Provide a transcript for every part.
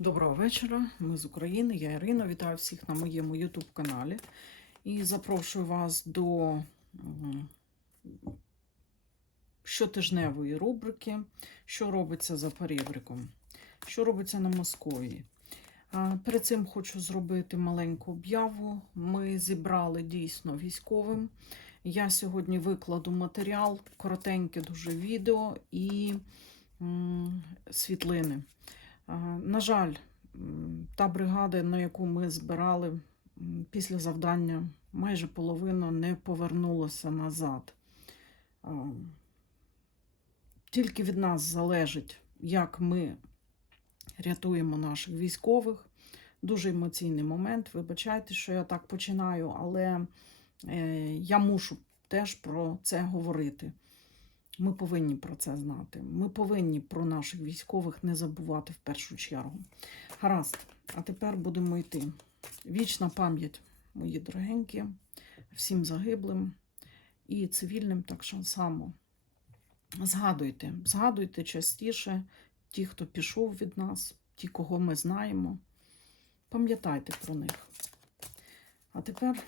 Доброго вечора. Ми з України. Я Ірина. Вітаю всіх на моєму YouTube каналі і запрошую вас до щотижневої рубрики, що робиться за перебриком, що робиться на Московії. Перед цим хочу зробити маленьку об'яву. Ми зібрали дійсно військовим. Я сьогодні викладу матеріал, коротеньке дуже відео і світлини. На жаль, та бригада, на яку ми збирали після завдання, майже половина не повернулася назад. Тільки від нас залежить, як ми рятуємо наших військових. Дуже емоційний момент. Вибачайте, що я так починаю, але е, я мушу теж про це говорити. Ми повинні про це знати. Ми повинні про наших військових не забувати в першу чергу. Гаразд, а тепер будемо йти. Вічна пам'ять, мої дорогенькі, всім загиблим і цивільним так само. Згадуйте, згадуйте частіше ті, хто пішов від нас, ті, кого ми знаємо. Пам'ятайте про них. А тепер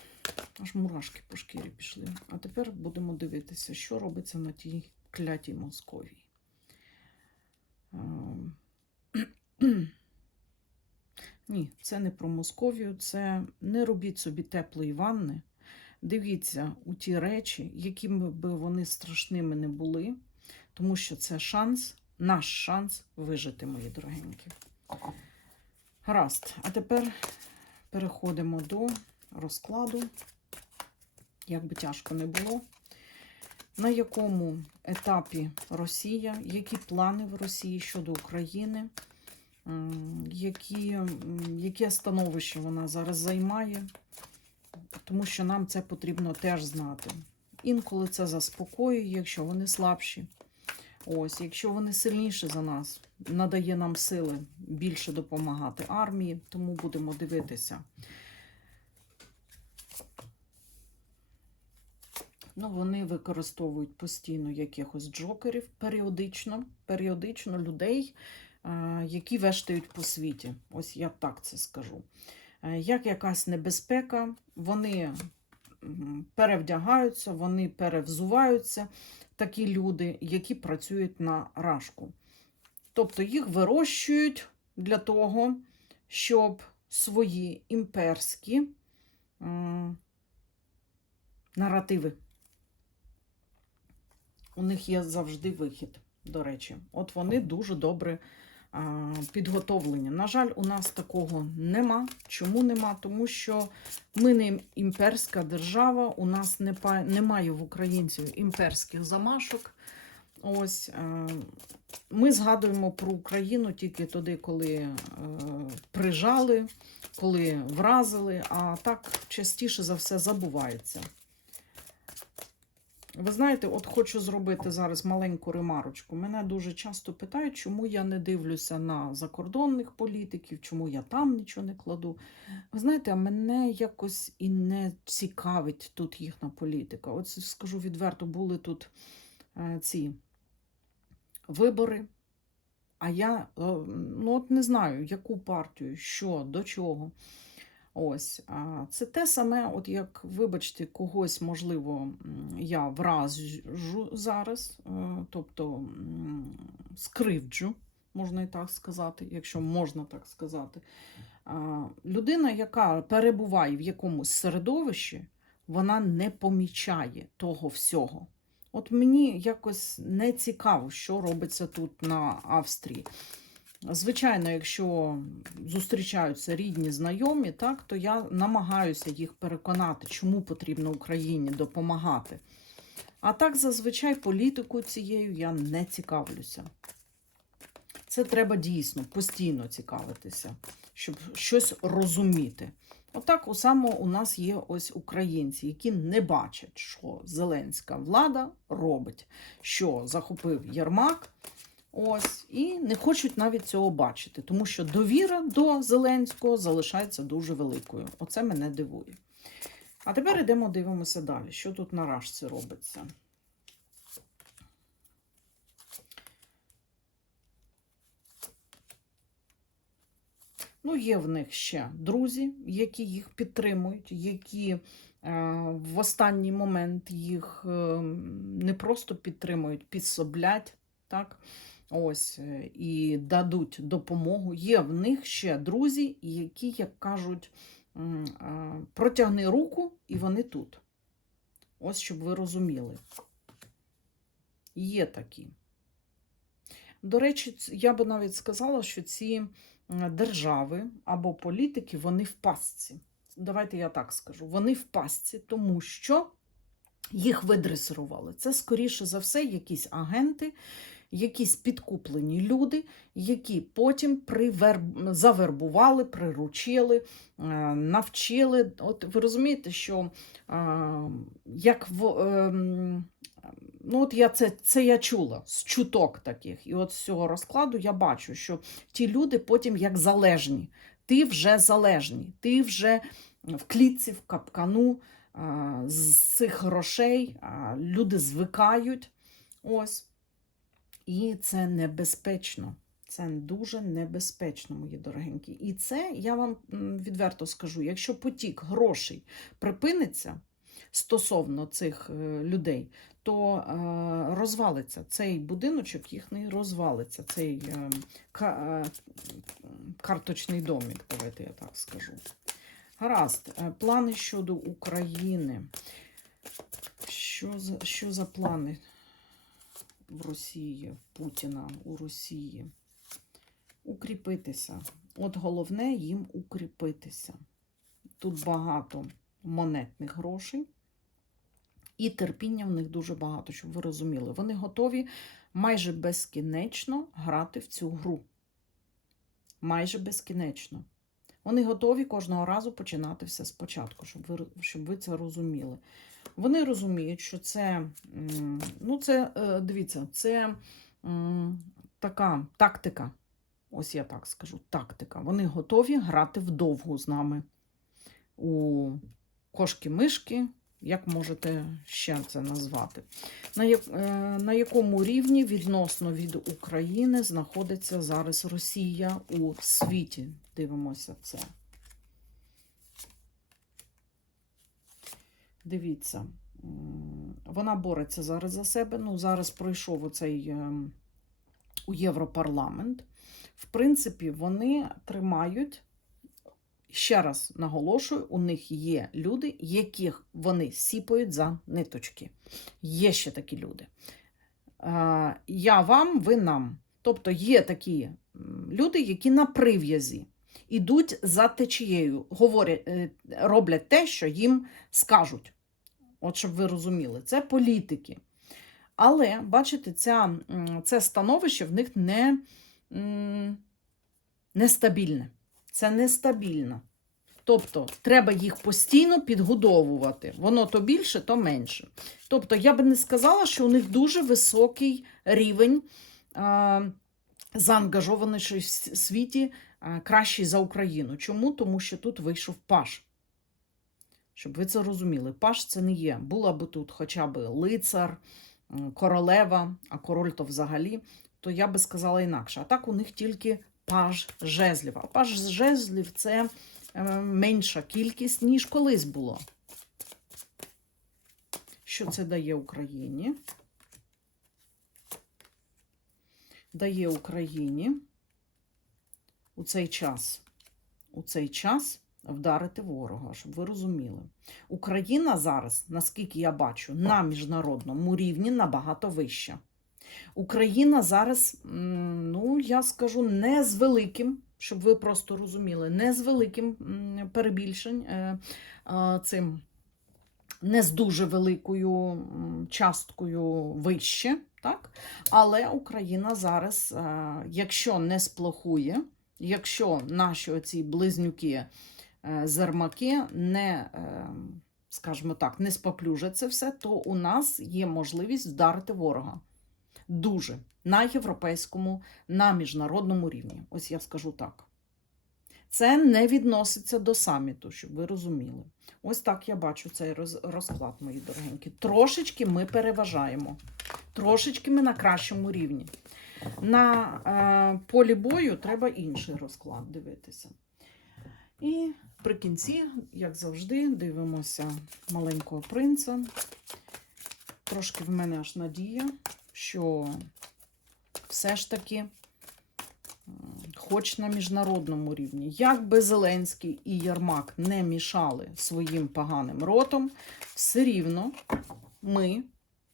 аж мурашки по шкірі пішли. А тепер будемо дивитися, що робиться на тій клятій Московії. Ем, Ні, це не про Московію, це не робіть собі теплої ванни. Дивіться у ті речі, якими би вони страшними не були, тому що це шанс, наш шанс вижити, мої дорогенькі. Гаразд, а тепер переходимо до розкладу, як би тяжко не було. На якому етапі Росія, які плани в Росії щодо України, які, яке становище вона зараз займає, тому що нам це потрібно теж знати. Інколи це заспокоює, якщо вони слабші. Ось, якщо вони сильніші за нас, надає нам сили більше допомагати армії, тому будемо дивитися. Ну, вони використовують постійно якихось джокерів, періодично, періодично людей, е, які вештають по світі. Ось я так це скажу. Е, Як якась небезпека, вони перевдягаються, вони перевзуваються, такі люди, які працюють на рашку. Тобто їх вирощують для того, щоб свої імперські наративи. У них є завжди вихід, до речі. От вони дуже добре підготовлені. На жаль, у нас такого нема. Чому нема? Тому що ми не імперська держава, у нас не немає в українців імперських замашок. Ось е, ми згадуємо про Україну тільки тоді, коли е, прижали, коли вразили, а так частіше за все забувається. Ви знаєте, от хочу зробити зараз маленьку ремарочку. Мене дуже часто питають, чому я не дивлюся на закордонних політиків, чому я там нічого не кладу. Ви знаєте, а мене якось і не цікавить тут їхня політика. От скажу відверто, були тут е, ці вибори. А я е, ну, от не знаю, яку партію, що, до чого. Ось, це те саме, от як, вибачте, когось, можливо, я вражу зараз, е, тобто скривджу, можна і так сказати, якщо можна так сказати. Людина, яка перебуває в якомусь середовищі, вона не помічає того всього. От мені якось не цікаво, що робиться тут на Австрії. Звичайно, якщо зустрічаються рідні, знайомі, так, то я намагаюся їх переконати, чому потрібно Україні допомагати. А так, зазвичай, політикою цією я не цікавлюся. Це треба дійсно постійно цікавитися, щоб щось розуміти. Отак у само у нас є ось українці, які не бачать, що зеленська влада робить, що захопив Єрмак. Ось, і не хочуть навіть цього бачити, тому що довіра до Зеленського залишається дуже великою. Оце мене дивує. А тепер йдемо дивимося далі, що тут на рашці робиться. Ну, є в них ще друзі, які їх підтримують, які е, в останній момент їх е, не просто підтримують, підсоблять, так? Ось, е, і дадуть допомогу. Є в них ще друзі, які, як кажуть, протягни руку, і вони тут. Ось щоб ви розуміли. Є такі. До речі, я би навіть сказала, що ці держави або політики, вони в пастці. Давайте я так скажу. Вони в пастці, тому що їх видресирували. Це, скоріше за все, якісь агенти, якісь підкуплені люди, які потім привер... завербували, приручили, е, навчили. От ви розумієте, що е, як в. ем, Ну, от я це, це я чула з чуток таких. І от з цього розкладу я бачу, що ті люди потім як залежні. Ти вже залежний, ти вже в клітці, в капкану з цих грошей, люди звикають. Ось. І це небезпечно. Це дуже небезпечно, мої дорогенькі. І це я вам відверто скажу: якщо потік грошей припиниться стосовно цих е, людей, то е, розвалиться цей будиночок, їхній розвалиться, цей е, ка- карточний домик, давайте я так скажу. Гаразд, плани щодо України. Що за, що за плани в Росії, Путіна у Росії? Укріпитися. От головне їм укріпитися. Тут багато монетних грошей. І терпіння в них дуже багато, щоб ви розуміли. Вони готові майже безкінечно грати в цю гру. Майже безкінечно. Вони готові кожного разу починати все спочатку, щоб ви, щоб ви це розуміли. Вони розуміють, що це, ну, це, е, дивіться, це така тактика. Ось я так скажу, тактика. Вони готові грати вдовгу з нами. У кошки-мишки, як можете ще це назвати? На, як, е, на якому рівні відносно від України знаходиться зараз Росія у світі? Дивимося це. Дивіться, вона бореться зараз за себе. Ну, зараз пройшов оцей е, у Європарламент. В принципі, вони тримають ще раз наголошую, у них є люди, яких вони сіпають за ниточки. Є ще такі люди. Е, Я вам, ви нам. Тобто є такі люди, які на прив'язі ідуть за течією, говорять, е, роблять те, що їм скажуть. От щоб ви розуміли, це політики. Але, бачите, ця, це становище в них не, м, нестабільне. Це нестабільно. Тобто треба їх постійно підгодовувати. Воно то більше, то менше. Тобто, я би не сказала, що у них дуже високий рівень е, заангажованості в світі кращий за Україну. Чому? Тому що тут вийшов паш. Щоб ви це розуміли, паш це не є. Була би тут хоча б лицар, королева, а король то взагалі, то я би сказала інакше. А так у них тільки паж жезлів. А паж жезлів це е, менша кількість, ніж колись було. Що це дає Україні? Дає Україні у цей час. У цей час вдарити ворога, щоб ви розуміли. Україна зараз, наскільки я бачу, на міжнародному рівні набагато вища. Україна зараз, ну, я скажу, не з великим, щоб ви просто розуміли, не з великим перебільшень е, е, цим, не з дуже великою часткою вище, так? Але Україна зараз, е, якщо не сплохує, якщо наші оці близнюки, е, зермаки не, е, скажімо так, не споплюжать це все, то у нас є можливість вдарити ворога. Дуже на європейському, на міжнародному рівні. Ось я скажу так. Це не відноситься до саміту, щоб ви розуміли. Ось так я бачу цей роз- розклад, мої дорогенькі. Трошечки ми переважаємо. Трошечки ми на кращому рівні. На е, полі бою треба інший розклад дивитися. І при кінці, як завжди, дивимося маленького принца. Трошки в мене аж надія, що все ж таки, хоч на міжнародному рівні, як би Зеленський і Єрмак не мішали своїм поганим ротом, все рівно ми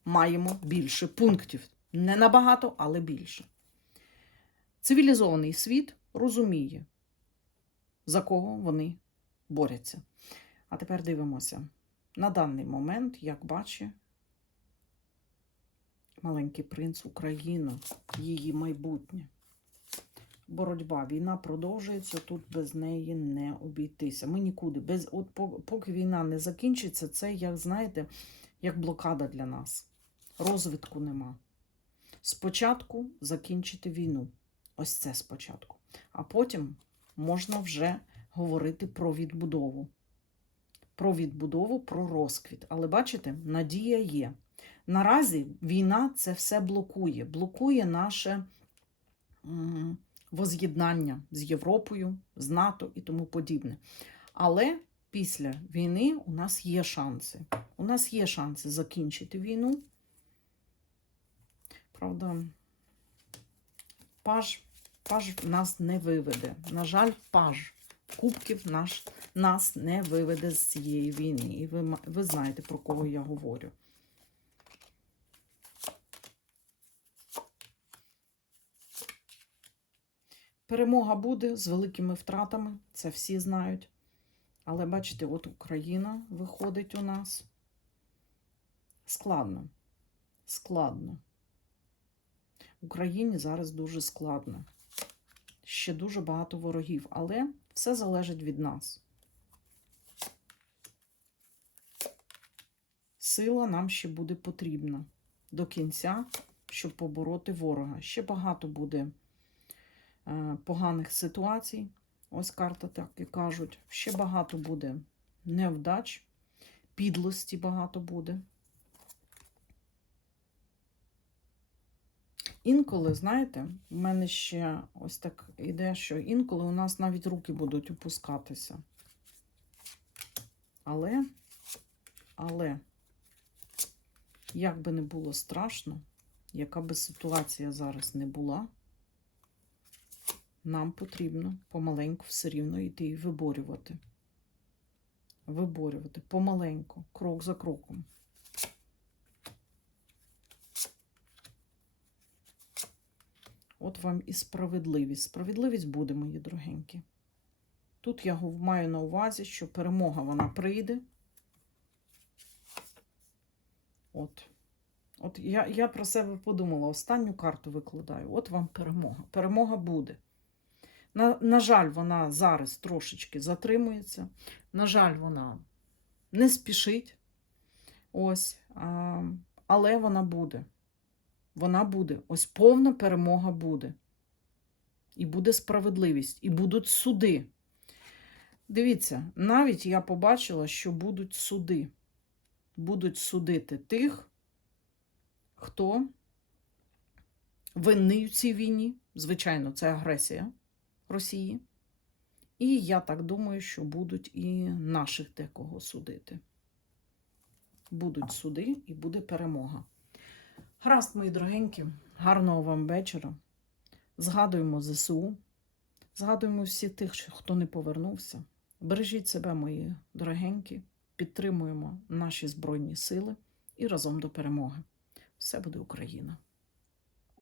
маємо більше пунктів. Не набагато, але більше. Цивілізований світ розуміє, за кого вони борються. А тепер дивимося. На даний момент, як бачить, маленький принц Україна, її майбутнє. Боротьба, війна продовжується, тут без неї не обійтися. Ми нікуди. Без, от поки війна не закінчиться, це, як знаєте, як блокада для нас. Розвитку нема. Спочатку закінчити війну. Ось це спочатку. А потім можна вже говорити про відбудову. Про відбудову, про розквіт. Але бачите, надія є. Наразі війна це все блокує. Блокує наше воз'єднання з Європою, з НАТО і тому подібне. Але після війни у нас є шанси. У нас є шанси закінчити війну. Правда, паж, паж нас не виведе. На жаль, паж кубків наш, нас не виведе з цієї війни. І ви, ви знаєте, про кого я говорю. Перемога буде з великими втратами, це всі знають. Але бачите, от Україна виходить у нас. Складно. Складно. Україні зараз дуже складно. Ще дуже багато ворогів, але все залежить від нас. Сила нам ще буде потрібна до кінця, щоб побороти ворога. Ще багато буде е, поганих ситуацій. Ось карта так і кажуть. Ще багато буде невдач, підлості багато буде. Інколи, знаєте, в мене ще ось так іде, що інколи у нас навіть руки будуть опускатися. Але, але, як би не було страшно, яка би ситуація зараз не була, нам потрібно помаленьку все рівно йти і виборювати. Виборювати помаленьку, крок за кроком. От вам і справедливість. Справедливість буде, мої дорогенькі. Тут я маю на увазі, що перемога вона прийде. От. От я, я про себе подумала, останню карту викладаю. От вам перемога. Перемога буде. На, на жаль, вона зараз трошечки затримується. На жаль, вона не спішить. Ось. А, але вона буде. Вона буде. Ось повна перемога буде. І буде справедливість, і будуть суди. Дивіться, навіть я побачила, що будуть суди. Будуть судити тих, хто винний у цій війні. Звичайно, це агресія Росії. І я так думаю, що будуть і наших декого судити. Будуть суди і буде перемога. Гаразд, мої дорогенькі, гарного вам вечора. Згадуємо ЗСУ, згадуємо всіх тих, хто не повернувся. Бережіть себе, мої дорогенькі, підтримуємо наші Збройні Сили і разом до перемоги. Все буде Україна!